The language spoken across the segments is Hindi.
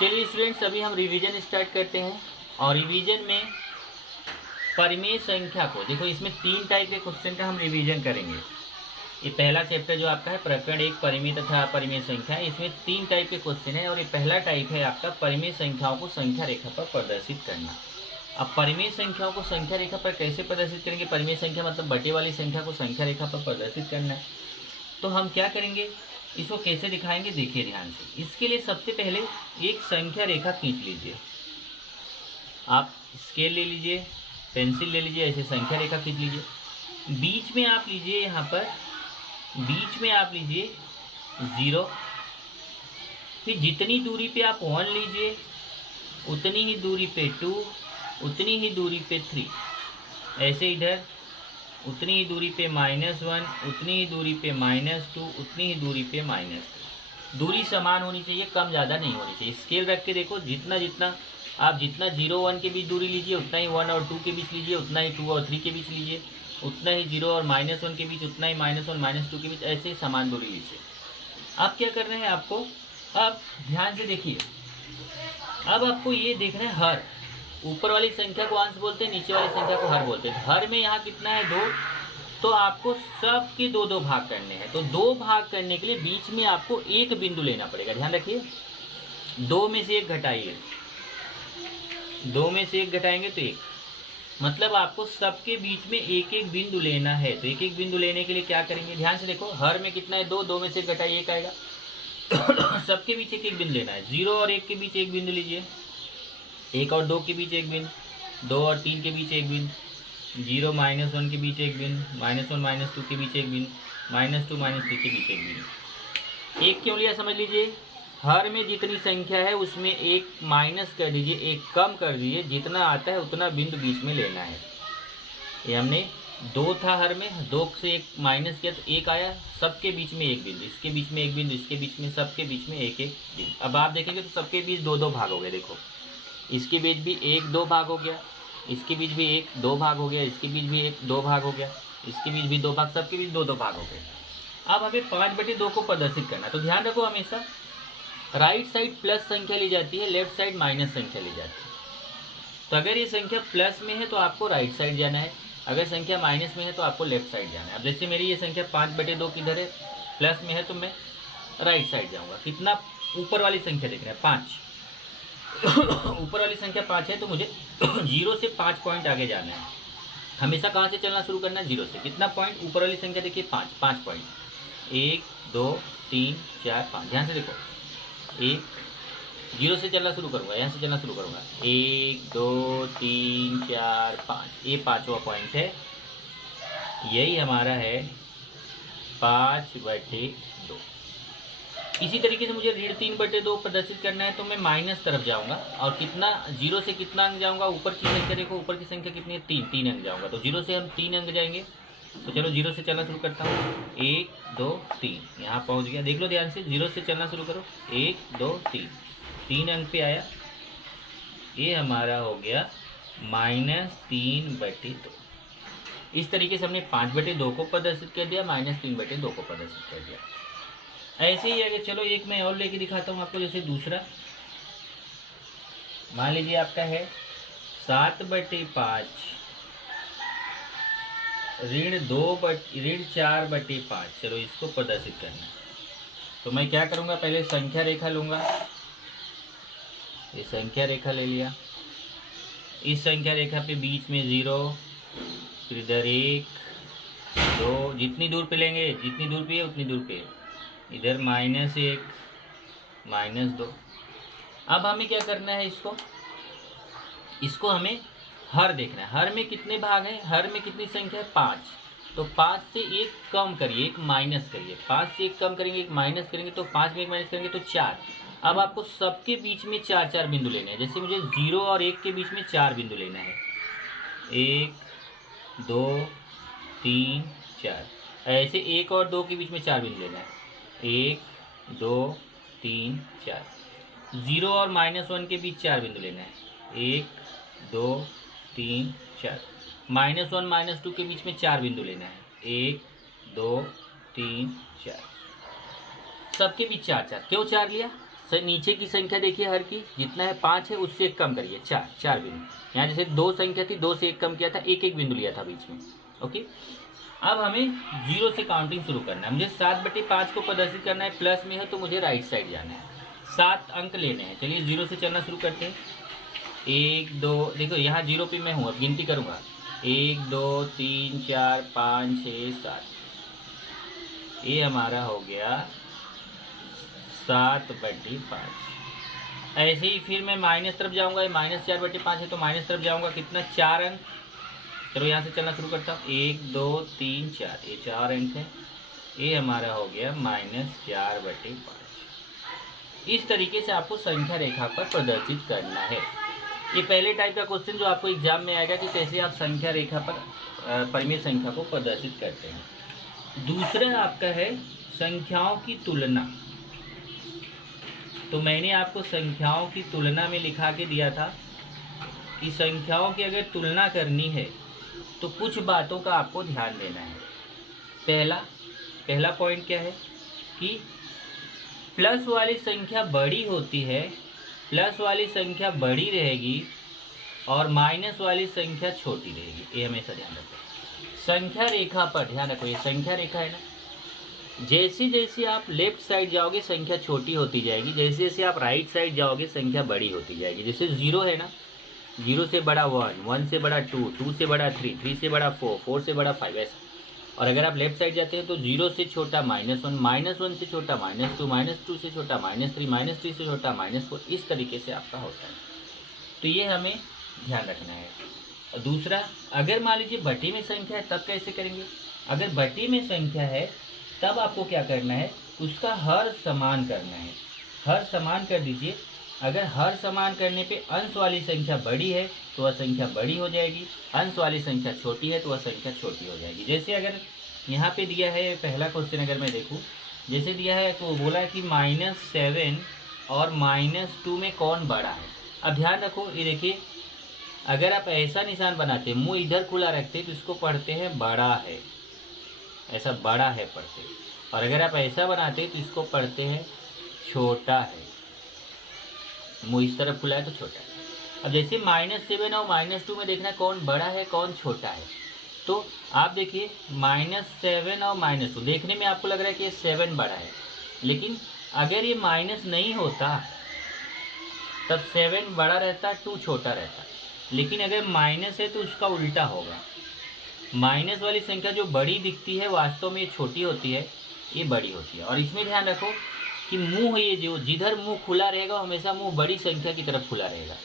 चलिए स्टूडेंट्स, अभी हम रिवीजन स्टार्ट करते हैं। और रिवीजन में परिमेय संख्या को देखो, इसमें 3 टाइप के क्वेश्चन का हम रिवीजन करेंगे। ये पहला चैप्टर जो आपका है प्रकरण 1 परिमेय तथा अपरिमेय संख्या, इसमें 3 टाइप के क्वेश्चन है। और ये पहला टाइप है आपका परिमेय संख्याओं को संख्या रेखा पर प्रदर्शित करना। अब परिमेय संख्याओं को संख्या रेखा पर कैसे प्रदर्शित करेंगे? परिमेय संख्या मतलब बटे वाली संख्या को संख्या रेखा पर प्रदर्शित करना है। तो हम क्या करेंगे, इसको कैसे दिखाएंगे, देखिए ध्यान से। इसके लिए सबसे पहले एक संख्या रेखा खींच लीजिए। आप स्केल ले लीजिए, पेंसिल ले लीजिए, ऐसे संख्या रेखा खींच लीजिए। बीच में आप लीजिए, यहाँ पर बीच में आप लीजिए 0। फिर जितनी दूरी पे आप 1 लीजिए, उतनी ही दूरी पे 2, उतनी ही दूरी पे 3, ऐसे इधर उतनी ही दूरी पे -1, उतनी ही दूरी पे -2, उतनी ही दूरी पे -3। दूरी समान होनी चाहिए, कम ज़्यादा नहीं होनी चाहिए। स्केल रख के देखो, जितना जितना आप 0 1 के बीच दूरी लीजिए, उतना ही 1 और 2 के बीच लीजिए, उतना ही 2 और 3 के बीच लीजिए, उतना ही 0 और -1 के बीच, उतना ही -1 -2 के बीच, ऐसे ही समान दूरी लीजिए। अब क्या करना है आपको, अब ध्यान से देखिए। अब आपको ये देखना है हर, ऊपर वाली संख्या को अंश बोलते हैं, नीचे वाली संख्या को हर बोलते हैं। हर में यहाँ कितना है? 2। तो आपको सब के 2-2 भाग करने हैं। तो 2 भाग करने के लिए बीच में आपको एक बिंदु लेना पड़ेगा। ध्यान रखिए, 2 में से 1 घटाइए, 2 में से 1 घटाएंगे तो 1, मतलब आपको सबके बीच में एक एक बिंदु लेना है। तो एक एक बिंदु लेने के लिए क्या करेंगे, ध्यान से देखो। हर में कितना है? 2, 2 में से 1 घटाइए, 1 आएगा। सबके बीच एक एक बिंदु लेना है। 0 और 1 के बीच एक बिंदु लीजिए, 1 और 2 के बीच एक बिंदु, 2 और 3 के बीच एक बिंदु, 0 -1 के बीच एक बिंदु, -1 -2 के बीच एक बिंदु, -2 -3 के बीच एक बिंदु। एक क्यों लिया समझ लीजिए। हर में जितनी संख्या है उसमें एक माइनस कर दीजिए, एक कम कर दीजिए, जितना आता है उतना बिंदु बीच में लेना है। ये हमने 2 था हर में, 2 से 1 माइनस किया तो 1 आया। सबके बीच में एक बिंदु, इसके बीच में एक बिंदु, इसके बीच में, सबके बीच में एक एक बिंदु। अब आप देखेंगे तो सबके बीच 2-2 भाग हो गए। देखो, इसके बीच भी 1-2 भाग हो गया, इसके बीच भी 1-2 भाग हो गया, इसके बीच भी 1-2 भाग हो गया, इसके बीच भी 2 भाग, सबके बीच 2-2 भाग हो गए। अब हमें 5/2 को प्रदर्शित करना है। तो ध्यान रखो, हमेशा राइट साइड प्लस संख्या ली जाती है, लेफ्ट साइड माइनस संख्या ली जाती है। तो अगर ये संख्या प्लस में है तो आपको राइट साइड जाना है, अगर संख्या माइनस में है तो आपको लेफ्ट साइड जाना है। अब जैसे मेरी ये संख्या 5/2 किधर है? प्लस में है, तो मैं राइट साइड जाऊँगा। कितना? ऊपर वाली संख्या देखना है, 5। ऊपर वाली संख्या 5 है तो मुझे 0 से 5 पॉइंट आगे जाना है। हमेशा कहाँ से चलना शुरू करना है? 0 से। कितना पॉइंट? ऊपर वाली संख्या देखिए 5 पॉइंट, 1 2 3 4 5। ध्यान से देखो, 1 0 से चलना शुरू करूँगा, यहाँ से चलना शुरू करूँगा, 1 2 3 4 5, ये 5वां पॉइंट है। यही हमारा है 5/2। इसी तरीके से मुझे ऋण 3/2 प्रदर्शित करना है, तो मैं माइनस तरफ जाऊंगा। और कितना? 0 से कितना अंक जाऊंगा? ऊपर की संख्या देखो, ऊपर की संख्या कितनी है? 3 अंक जाऊंगा। तो 0 से हम 3 अंक जाएंगे। तो चलो 0 से चलना शुरू करता हूँ, 1 2 3, यहाँ पहुँच गया। देख लो ध्यान से, 0 से चलना शुरू करो, 1 2 3, 3 अंक पे आया। ये हमारा हो गया -3/2। इस तरीके से हमने 5/2 को प्रदर्शित कर दिया, -3/2 को प्रदर्शित कर दिया। ऐसे ही अगर चलो एक मैं और लेके दिखाता हूँ आपको। जैसे दूसरा मान लीजिए आपका है 7/5 ऋण 4/5। चलो इसको प्रदर्शित करना है। तो मैं क्या करूँगा, पहले संख्या रेखा लूँगा। ये संख्या रेखा ले लिया, इस संख्या रेखा पे बीच में 0, फिर इधर 1 2, जितनी दूर पे लेंगे, जितनी दूर पे है उतनी दूर पे, इधर -1 -2। अब हमें क्या करना है, इसको हमें हर देखना है। हर में कितने भाग हैं? हर में कितनी संख्या है? 5। तो 5 से 1 कम करिए, 1 माइनस करिए। 5 से 1 कम करेंगे, 1 माइनस करेंगे, तो 5 में 1 माइनस करेंगे तो 4। अब आपको सबके बीच में 4-4 बिंदु लेने हैं। जैसे मुझे 0 और 1 के बीच में 4 बिंदु लेना है, 1 2 3 4। ऐसे 1 और 2 के बीच में 4 बिंदु लेना है, 1 2 3 4। 0 और -1 के बीच 4 बिंदु लेना है, 1 2 3 4। -1 -2 के बीच में 4 बिंदु लेना है, 1 2 3 4। सबके बीच 4-4। क्यों 4 लिया? सर नीचे की संख्या देखिए हर की जितना है 5 है उससे एक कम करिए, 4 बिंदु। यहाँ जैसे 2 संख्या थी, 2 से एक कम किया था, एक बिंदु लिया था बीच में। ओके, अब हमें 0 से काउंटिंग शुरू करना है। मुझे 7/5 को प्रदर्शित करना है, प्लस में है तो मुझे राइट साइड जाना है, 7 अंक लेने हैं। चलिए 0 से चलना शुरू करते हैं। 1 2, देखो यहाँ 0 पे मैं हूँ, अब गिनती करूँगा 1 2 3 4 5 6 7। ये हमारा हो गया 7/5। ऐसे ही फिर मैं माइनस तरफ जाऊँगा, -4/5 है तो माइनस तरफ जाऊँगा, कितना 4 अंक। चलो यहाँ से चलना शुरू करता हूँ, 1 2 3 4, ये 4 अंक है। ये हमारा हो गया -4/5। इस तरीके से आपको संख्या रेखा पर प्रदर्शित करना है। ये पहले टाइप का क्वेश्चन जो आपको एग्जाम में आएगा कि कैसे आप संख्या रेखा पर परिमेय संख्या को प्रदर्शित करते हैं। दूसरा आपका है संख्याओं की तुलना। तो मैंने आपको संख्याओं की तुलना में लिखा के दिया था कि संख्याओं की अगर तुलना करनी है तो कुछ बातों का आपको ध्यान देना है। पहला पॉइंट क्या है कि प्लस वाली संख्या बड़ी होती है, प्लस वाली संख्या बड़ी रहेगी और माइनस वाली संख्या छोटी रहेगी। ये हमेशा ध्यान रखें। संख्या रेखा पर ध्यान रखो, ये संख्या रेखा है ना, जैसे जैसे आप लेफ्ट साइड जाओगे संख्या छोटी होती जाएगी, जैसे जैसे आप राइट साइड जाओगे संख्या बड़ी होती जाएगी। जैसे 0 है ना, 0 से बड़ा 1, 1 से बड़ा 2, 2 से बड़ा 3, 3 से बड़ा 4, 4 से बड़ा 5, ऐसा। और अगर आप लेफ्ट साइड जाते हैं तो 0 से छोटा -1, -1 से छोटा -2, -2 से छोटा -3, -3 से छोटा -4, इस तरीके से आपका होता है। तो ये हमें ध्यान रखना है। और दूसरा, अगर मान लीजिए बटी में संख्या है तब कैसे करेंगे। अगर बटी में संख्या है तब आपको क्या करना है, उसका हर समान करना है। हर समान कर दीजिए। अगर हर समान करने पे अंश वाली संख्या बड़ी है तो वह संख्या बड़ी हो जाएगी, अंश वाली संख्या छोटी है तो वह संख्या छोटी हो जाएगी। जैसे अगर यहाँ पे दिया है पहला क्वेश्चन, अगर मैं देखूँ जैसे दिया है तो बोला है कि -7 और -2 में कौन बड़ा है। अब ध्यान रखो, ये देखिए अगर आप ऐसा निशान बनाते, मुंह इधर खुला रखते तो इसको पढ़ते हैं बड़ा है, ऐसा बड़ा है पढ़ते। और अगर आप ऐसा बनाते तो इसको पढ़ते हैं छोटा है, मुंह इस तरफ खुला है तो छोटा है। अब जैसे -7 और -2 में देखना कौन बड़ा है कौन छोटा है। तो आप देखिए -7 और -2 देखने में आपको लग रहा है कि ये 7 बड़ा है, लेकिन अगर ये माइनस नहीं होता तब 7 बड़ा रहता, 2 छोटा रहता। लेकिन अगर माइनस है तो उसका उल्टा होगा। माइनस वाली संख्या जो बड़ी दिखती है वास्तव में ये छोटी होती है, ये बड़ी होती है। और इसमें ध्यान रखो कि मुंह, ये जो जिधर मुंह खुला रहेगा हमेशा मुंह बड़ी संख्या की तरफ खुला रहेगा।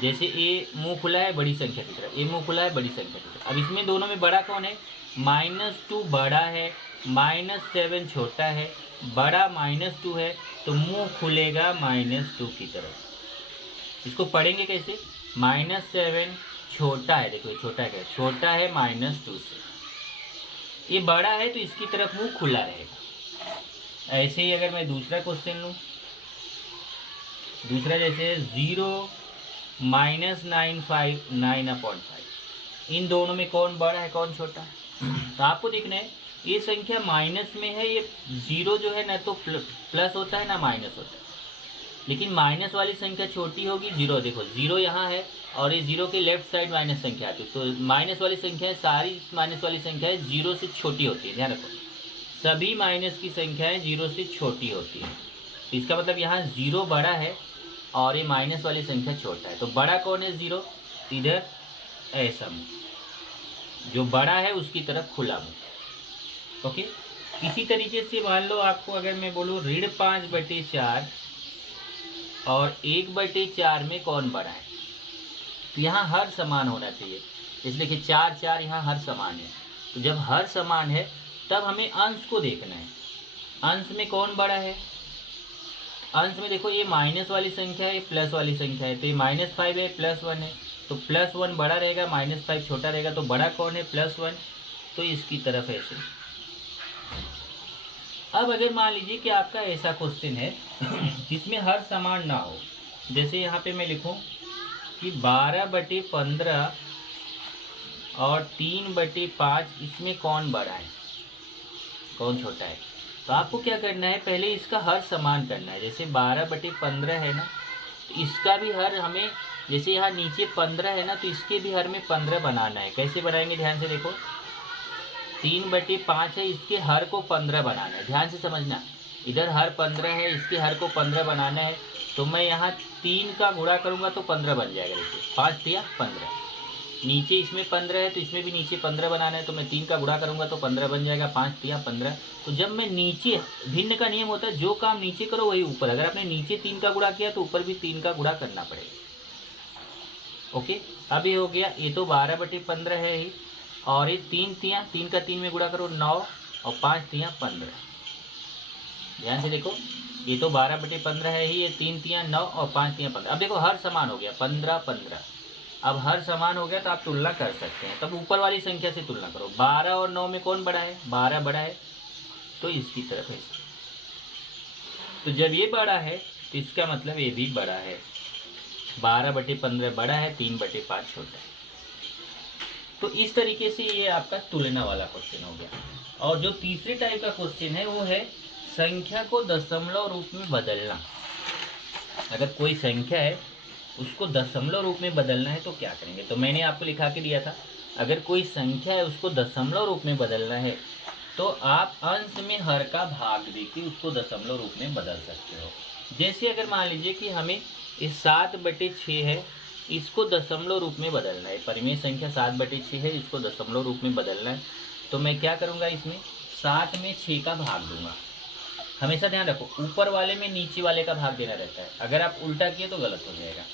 जैसे ये मुंह खुला है बड़ी संख्या की तरफ, ये मुंह खुला है बड़ी संख्या की तरफ। अब इसमें दोनों में बड़ा कौन है, -2 बड़ा है, -7 छोटा है। बड़ा -2 है तो मुंह खुलेगा -2 की तरफ। इसको पढ़ेंगे कैसे, -7 छोटा है, देखो ये छोटा है, छोटा है -2 से, ये बड़ा है तो इसकी तरफ मुंह खुला रहेगा। ऐसे ही अगर मैं दूसरा क्वेश्चन लूँ, दूसरा जैसे 0 -9/5, इन दोनों में कौन बड़ा है कौन छोटा है। तो आपको देखना है ये संख्या माइनस में है, ये 0 जो है ना तो प्लस होता है ना माइनस होता है, लेकिन माइनस वाली संख्या छोटी होगी। 0 देखो 0 यहाँ है और ये 0 के लेफ्ट साइड माइनस संख्या आती है, तो माइनस वाली संख्याएं सारी माइनस वाली संख्याएं 0 से छोटी होती है। ध्यान रखो सभी माइनस की संख्याएं 0 से छोटी होती है। तो इसका मतलब यहाँ 0 बड़ा है और ये माइनस वाली संख्या छोटा है। तो बड़ा कौन है 0, इधर ऐसा मुँह, जो बड़ा है उसकी तरफ खुला मुँह। ओके, इसी तरीके से मान लो आपको अगर मैं बोलूँ 5/4 और 1/4 में कौन बड़ा है, तो यहाँ हर समान होना चाहिए। इसलिए कि 4 4 यहाँ हर समान है। तो जब हर समान है तब हमें अंश को देखना है, अंश में कौन बड़ा है। अंश में देखो ये माइनस वाली संख्या है, प्लस वाली संख्या है, तो ये -5 है +1 है, तो +1 बड़ा रहेगा -5 छोटा रहेगा। तो बड़ा कौन है +1, तो इसकी तरफ ऐसे। अब अगर मान लीजिए कि आपका ऐसा क्वेश्चन है जिसमें हर समान ना हो, जैसे यहाँ पे मैं लिखूँ कि 12/15 और 3/5, इसमें कौन बड़ा है कौन छोटा है। तो आपको क्या करना है, पहले इसका हर समान करना है। जैसे 12/15 है ना, तो इसका भी हर हमें, जैसे यहाँ नीचे 15 है ना, तो इसके भी हर में 15 बनाना है। कैसे बनाएंगे, ध्यान से देखो, 3/5 है, इसके हर को 15 बनाना है। ध्यान से समझना, इधर हर 15 है, इसके हर को 15 बनाना है। तो मैं यहाँ 3 का गुणा करूँगा तो 15 बन जाएगा। देखिए 5 दिया 15, नीचे इसमें 15 है तो इसमें भी नीचे 15 बनाना है, तो मैं 3 का गुणा करूँगा तो 15 बन जाएगा। 5 दिया 15। तो जब मैं नीचे, भिन्न का नियम होता है, जो काम नीचे करो वही ऊपर। अगर आपने नीचे 3 का गुणा किया तो ऊपर भी 3 का गुणा करना पड़ेगा। ओके, अब ये हो गया, ये तो 12/15 है ही, और ये 3 तियाँ, 3 का 3 में गुणा करो 9, और 5 तियाँ 15। ध्यान से देखो, ये तो 12/15 है ही, ये 3 तियाँ 9 और 5 तियाँ 15। अब देखो हर समान हो गया, 15/15। अब हर समान हो गया तो आप तुलना कर सकते हैं। तब ऊपर वाली संख्या से तुलना करो, 12 और 9 में कौन बड़ा है, 12 बड़ा है, तो इसकी तरफ है। तो जब ये बड़ा है तो इसका मतलब ये भी बड़ा है। 12/15 बड़ा है, 3/5 छोटा है। तो इस तरीके से ये आपका तुलना वाला क्वेश्चन हो गया। और जो तीसरे टाइप का क्वेश्चन है वो है संख्या को दशमलव रूप में बदलना। अगर कोई संख्या है उसको दशमलव रूप में बदलना है तो क्या करेंगे। तो मैंने आपको लिखा के दिया था, अगर कोई संख्या है उसको दशमलव रूप में बदलना है तो आप अंश में हर का भाग देके उसको दशमलव रूप में बदल सकते हो। जैसे अगर मान लीजिए कि हमें इस 7/6 है, इसको दशमलव रूप में बदलना है। परिमेय संख्या 7/6 है, इसको दशमलव रूप में बदलना है। तो मैं क्या करूँगा, इसमें 7 में 6 का भाग दूंगा। हमेशा ध्यान रखो, ऊपर वाले में नीचे वाले का भाग देना रहता है। अगर आप उल्टा किए तो गलत हो जाएगा।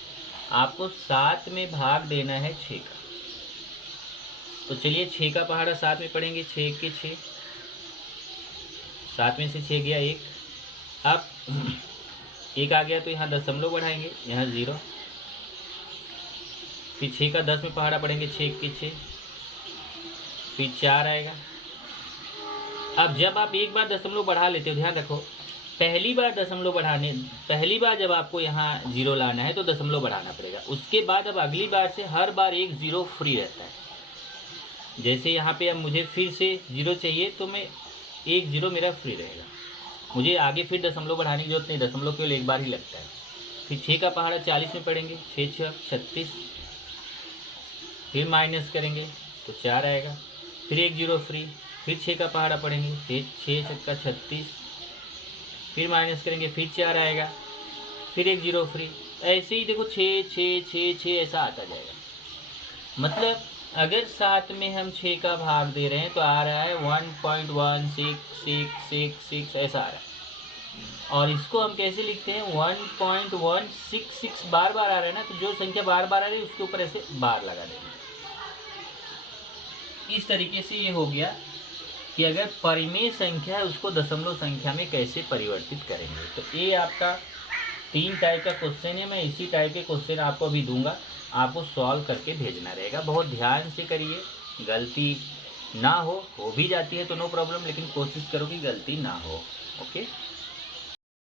आपको 7 में भाग देना है 6 का। तो चलिए 6 का पहाड़ा 7 में पढ़ेंगे, 6 के 6, 7 में से 6 गया 1। अब 1 आ गया तो यहाँ दशमलव बढ़ाएंगे, यहाँ 0। फिर 6 का 10 में पहाड़ा पढ़ेंगे, 6 के 6, फिर 4 आएगा। अब जब आप एक बार दशमलव बढ़ा लेते हो, ध्यान रखो, पहली बार जब आपको यहाँ 0 लाना है तो दशमलव बढ़ाना पड़ेगा। उसके बाद अब अगली बार से हर बार एक 0 फ्री रहता है। जैसे यहाँ पे अब मुझे फिर से 0 चाहिए तो मैं एक 0 मेरा फ्री रहेगा, मुझे आगे फिर दशमलव बढ़ाने की जरूरत नहीं, दशमलव केवल एक बार ही लगता है। फिर 6 का पहाड़ा 40 में पढ़ेंगे, 6 6 36, फिर माइनस करेंगे तो 4 आएगा, फिर एक 0 फ्री, फिर 6 का पहाड़ा पढ़ेंगे, 6 6 36, फिर माइनस करेंगे, फिर 4 आएगा, फिर एक 0 फ्री। ऐसे ही देखो 6 6 6 6 ऐसा आता जाएगा। मतलब अगर 7 में हम 6 का भाग दे रहे हैं तो आ रहा है 1.1666 ऐसा आ रहा है। और इसको हम कैसे लिखते हैं, 1.166 बार बार आ रहा है ना, तो जो संख्या बार बार आ रही है उसके ऊपर ऐसे बार लगा देंगे। इस तरीके से ये हो गया कि अगर परिमेय संख्या है उसको दशमलव संख्या में कैसे परिवर्तित करेंगे। तो ये आपका 3 टाइप का क्वेश्चन है। मैं इसी टाइप के क्वेश्चन आपको अभी दूंगा, आपको सॉल्व करके भेजना रहेगा। बहुत ध्यान से करिए, गलती ना हो भी जाती है तो नो प्रॉब्लम, लेकिन कोशिश करो कि गलती ना हो। ओके।